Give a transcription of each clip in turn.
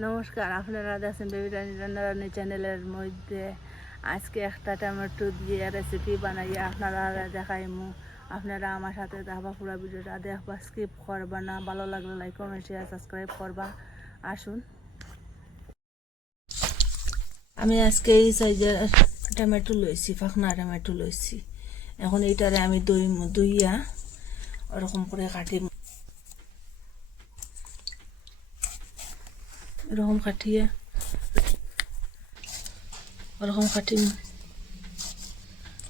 নমস্কার, আপনারা দেখছেন বেবি রানী রান্নারানি চ্যানেলের মধ্যে। আজকে একটা টমেটো দিয়ে রেসিপি বানাইয়া আপনারা দেখাইমু। আপনারা আমার সাথে দেখবা পুরো ভিডিওটা দেখবা স্কিপ করবা না। ভালো লাগলে লাইক কমেন্ট শেয়ার সাবস্ক্রাইব করবা। আসুন। আমি আজকে এই সাইজের টমেটো লইছি ফাঁকনা টমেটো লইছি। এখন এইটারে আমি দই দইয়া ওরকম করে কাটিম। এরকম কাটিয়ে ওরকম কাটি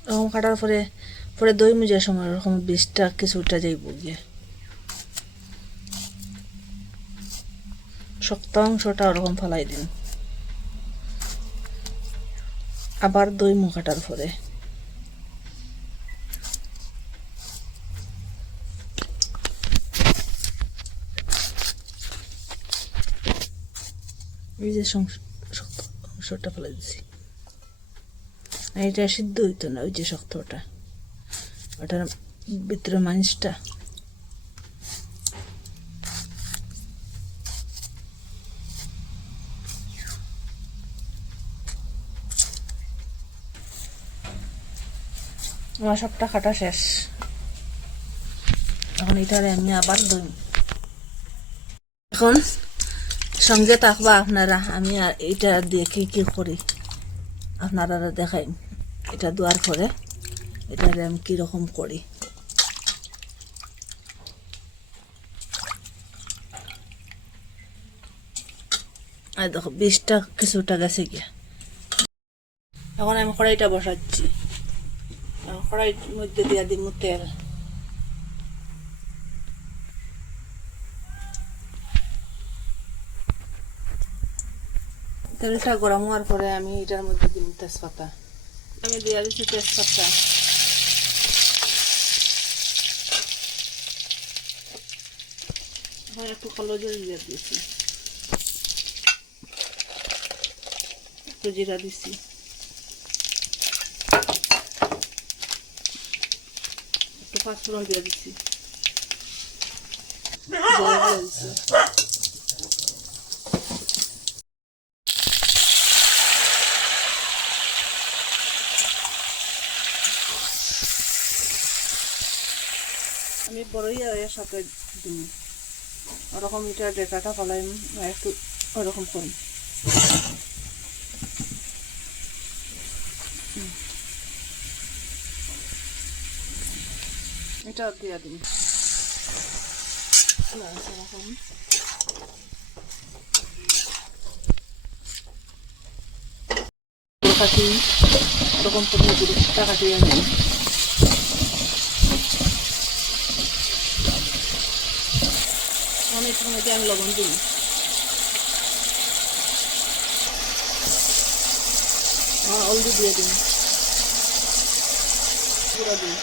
ওরকম কাটার পরে পরে দই মুজার সময় ওরকম বিষটা কিছুটা যাইব গিয়ে শক্ত অংশটা ওরকম ফেলাই দিন। আবার দই মুখাটার পরে। এই যে শক্ত অংশটা ফেলে দিছি। এটা সিদ্ধ হইতো না, ওই যে শক্তটা ওটার ভিতরে মাংসটা আমার সবটা কাটা শেষ। এখন এটারে আমি আবার দই এখন সঙ্গে থাকবা আপনারা, আমি আর এটা দিয়ে কি কি করি? আপনারা দেখাই, এটা দেওয়ার পরে এটা আমি কীরকম করি? আর দেখো, বিশটা কিছুটা গেছে গিয়া। এখন আমি কড়াইটা বসাচ্ছি। কড়াইর মধ্যে দিয়া দিব তেল। তেলটা গরম হওয়ার পরে আমি এটার মধ্যে দিন তেজপাতা। আমি দিয়ে দিচ্ছি তেজপাতা। এবার একটু কালো জল দিয়ে দিয়েছি। একটু জিরা দিছি একটু পাঁচফোড়ন দিয়ে দিছি দিছি আমি বড়ই এর সাথে দিই ওরকম এটা ডেটাটা ফলাই একটু ওরকম করি। এটা দিয়ে দিন। এরকম কাটি ওরকম করে গুড়টা কাটিয়ে নিই আমি এটার মধ্যে আমি লবণ দিই। হলদি দিয়ে দিন গুঁড়া দিন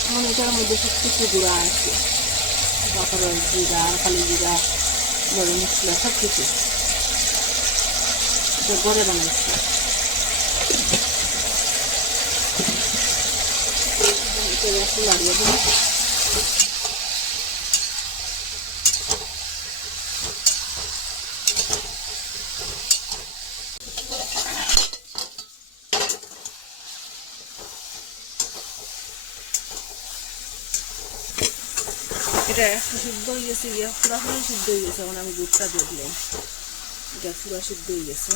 এখন এটার মধ্যে সব কিছু গুঁড়া আছে। তারপরে জিরা, কালি জিরা গরম মশলা সব এটা গড়ে বানাইছি। এটা একটু লাগিয়ে দিন এটা একটু সিদ্ধ হয়ে গেছে গিয়ে পুরাপুরি সিদ্ধ হয়ে গেছে, এখন আমি দুধটা দিয়ে দিলাম। এটা পুরা সিদ্ধ হয়ে গেছে।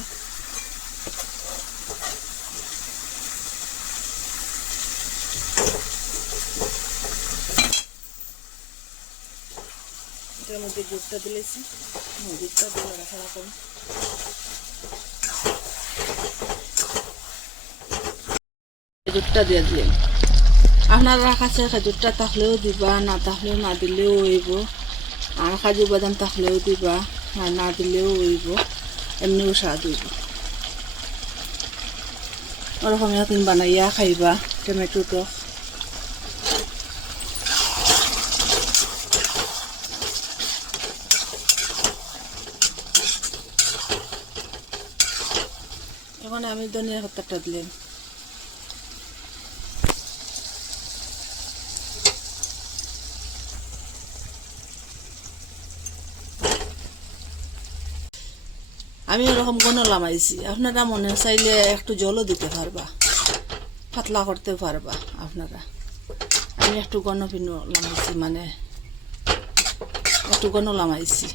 এটার মধ্যে দুধটা দিলেছি দুধটা দিলে রাখা রাখুন দুধটা দিয়ে দিলেন আপনারা কাছে খেজুরটা থাকলেও দিবা, না থাকলেও না দিলেও হইব। আর কাজু বাদাম থাকলেও দিবা, আর না দিলেও হইব। এমনিও স্বাদ হইব। ওরকম এখন বানাইয়া খাইবা, টমেটো টক ওখানে আমি ধনিয়া পাতাটা দিলাম। আমি ওরকম গনো লামাইছি আপনারা মনে চাইলে একটু জলও দিতে পারবা। পাতলা করতে পারবা আপনারা। আমি একটু গণ ভিন্ন লামাইছি মানে একটু গণ লামাইছি